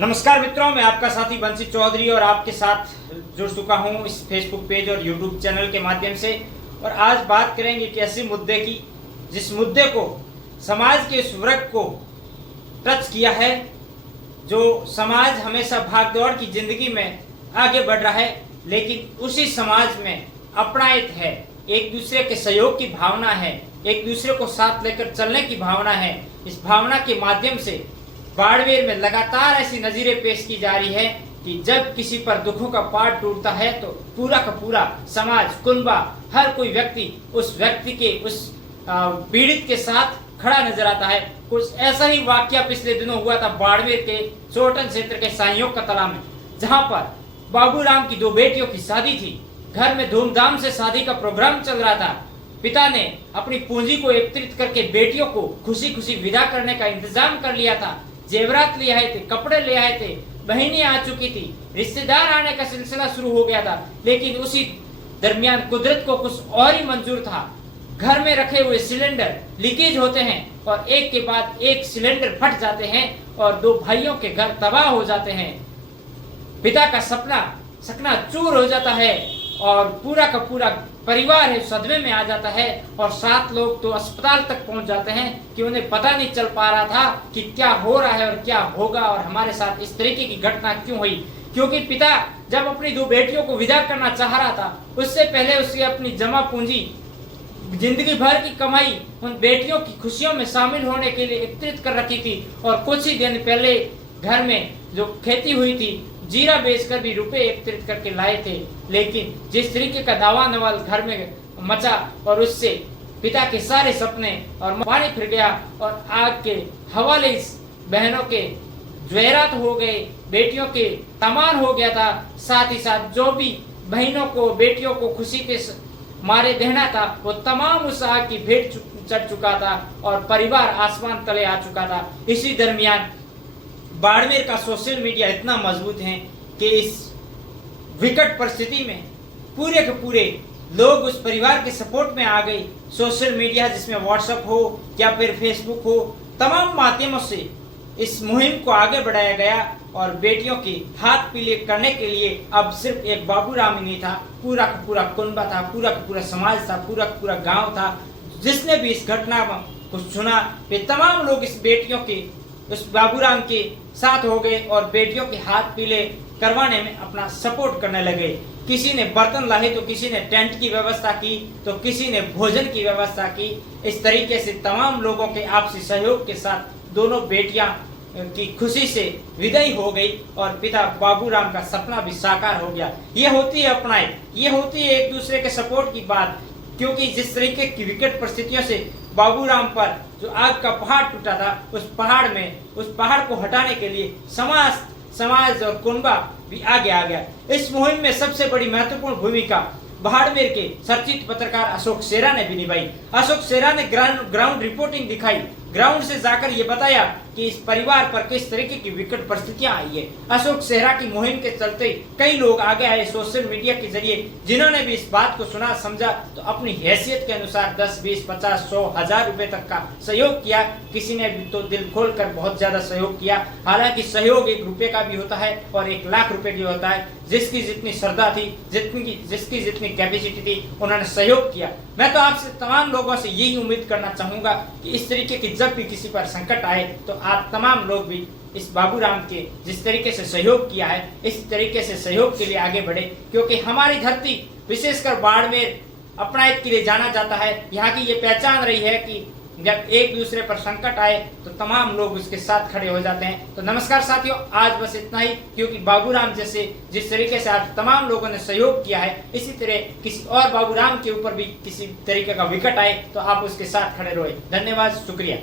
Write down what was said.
नमस्कार मित्रों, मैं आपका साथी बंसी चौधरी और आपके साथ जुड़ चुका हूं इस फेसबुक पेज और यूट्यूब चैनल के माध्यम से। और आज बात करेंगे एक ऐसे मुद्दे की जिस मुद्दे को समाज के उस वर्ग को टच किया है जो समाज हमेशा भागदौड़ की जिंदगी में आगे बढ़ रहा है, लेकिन उसी समाज में अपनायत है, एक दूसरे के सहयोग की भावना है, एक दूसरे को साथ लेकर चलने की भावना है। इस भावना के माध्यम से बाड़मेर में लगातार ऐसी नजीरें पेश की जा रही है कि जब किसी पर दुखों का पहाड़ टूटता है तो पूरा का पूरा समाज, कुनबा, हर कोई व्यक्ति उस व्यक्ति के उस पीड़ित के साथ खड़ा नजर आता है। कुछ ऐसा ही वाकया पिछले दिनों हुआ था बाड़मेर के चोटन क्षेत्र के सहयोग का तालाब में, जहां पर बाबूराम की दो बेटियों की शादी थी। घर में धूमधाम से शादी का प्रोग्राम चल रहा था। पिता ने अपनी पूंजी को एकत्रित करके बेटियों को खुशी खुशी विदा करने का इंतजाम कर लिया था। जेवरात ले आए थे, कपड़े ले आए थे, बहनें आ चुकी थी, रिश्तेदार आने का सिलसिला शुरू हो गया था। लेकिन उसी दरमियान कुदरत को कुछ और ही मंजूर था। घर में रखे हुए सिलेंडर लीकेज होते हैं और एक के बाद एक सिलेंडर फट जाते हैं और दो भाइयों के घर तबाह हो जाते हैं। पिता का सपना चकनाचूर हो जाता है और पूरा का पूरा परिवार है सदमे में आ जाता है। और 7 लोग तो अस्पताल तक पहुंच जाते हैं कि उन्हें पता नहीं चल पा रहा था कि क्या हो रहा है और क्या होगा और हमारे साथ इस तरीके की घटना क्यों हुई। क्योंकि पिता जब अपनी दो बेटियों को विदा करना चाह रहा था, उससे पहले उसने अपनी जमा पूंजी, जिंदगी भर की कमाई उन बेटियों की खुशियों में शामिल होने के लिए एकत्रित कर रखी थी। और कुछ ही दिन पहले घर में जो खेती हुई थी, जीरा बेचकर भी रुपए एकत्रित करके लाए थे। लेकिन जिस तरीके का दावा नवाल घर में मचा और उससे पिता के सारे सपने और पानी फिर गया और आग के हवाले बहनों के ज्वेरात हो गए, बेटियों के तमान हो गया था। साथ ही साथ जो भी बहनों को, बेटियों को खुशी के मारे देना था, वो तमाम उस आग की भेंट चढ़ चुका था और परिवार आसमान तले आ चुका था। इसी दरमियान बाड़मेर का सोशल मीडिया इतना मजबूत है कि इस विकट परिस्थिति में पूरे के पूरे लोग उस परिवार के सपोर्ट में आ गए। सोशल मीडिया जिसमें व्हाट्सएप हो या फिर फेसबुक हो, तमाम माध्यमों से इस मुहिम को आगे बढ़ाया गया और बेटियों के हाथ पीले करने के लिए अब सिर्फ एक बाबूराम ही नहीं था, पूरा का पूरा कुनबा था, पूरा का पूरा समाज था, पूरा का पूरा गांव था। जिसने भी इस घटना को सुना वे तमाम लोग इस बेटियों के, उस बाबूराम के साथ हो गए और बेटियों के हाथ पीले करवाने में अपना सपोर्ट करने लगे। किसी ने बर्तन लाए तो किसी ने टेंट की व्यवस्था की तो किसी ने भोजन की व्यवस्था की। इस तरीके से तमाम लोगों के आपसी सहयोग के साथ दोनों बेटियां की खुशी से विदाई हो गई और पिता बाबूराम का सपना भी साकार हो गया। ये होती है अपनाए, ये होती है एक दूसरे के सपोर्ट की बात। क्योंकि जिस तरीके की विकट परिस्थितियों से बाबूराम पर जो आग का पहाड़ टूटा था, उस पहाड़ को हटाने के लिए समाज और कुनबा भी आगे आ गया। इस मुहिम में सबसे बड़ी महत्वपूर्ण भूमिका बाड़मेर के चर्चित पत्रकार अशोक सेरा ने भी निभाई। अशोक सेरा ने ग्राउंड रिपोर्टिंग दिखाई, ग्राउंड से जाकर ये बताया कि इस परिवार पर किस तरीके की विकट परिस्थितियां आई है। अशोक सेहरा की मुहिम के चलते कई लोग आगे आए सोशल मीडिया के जरिए, जिन्होंने भी इस बात को सुना समझा तो अपनी हैसियत के अनुसार 10, 20, 50, 100, 1000 रुपए तक का सहयोग किया। किसी ने भी तो दिल खोलकर बहुत ज्यादा सहयोग किया। हालांकि सहयोग 1 रुपए का भी होता है और 1 लाख रुपए की होता है। जिसकी जितनी श्रद्धा थी, जिसकी जितनी कैपेसिटी थी, उन्होंने सहयोग किया। मैं तो आपसे तमाम लोगों से यही उम्मीद करना चाहूंगा कि इस तरीके की जब भी किसी पर संकट आए तो आप तमाम लोग भी इस बाबूराम के जिस तरीके से सहयोग किया है, इस तरीके से सहयोग के लिए आगे बढ़े। क्योंकि हमारी धरती, विशेषकर बाड़मेर, अपनायत के लिए जाना जाता है। यहाँ की ये पहचान रही है कि जब एक दूसरे पर संकट आए तो तमाम लोग उसके साथ खड़े हो जाते हैं। तो नमस्कार साथियों, आज बस इतना ही। क्योंकि बाबूराम जैसे जिस तरीके से आज तमाम लोगों ने सहयोग किया है, इसी तरह किसी और बाबूराम के ऊपर भी किसी तरीके का विकट आए तो आप उसके साथ खड़े रहे। धन्यवाद, शुक्रिया।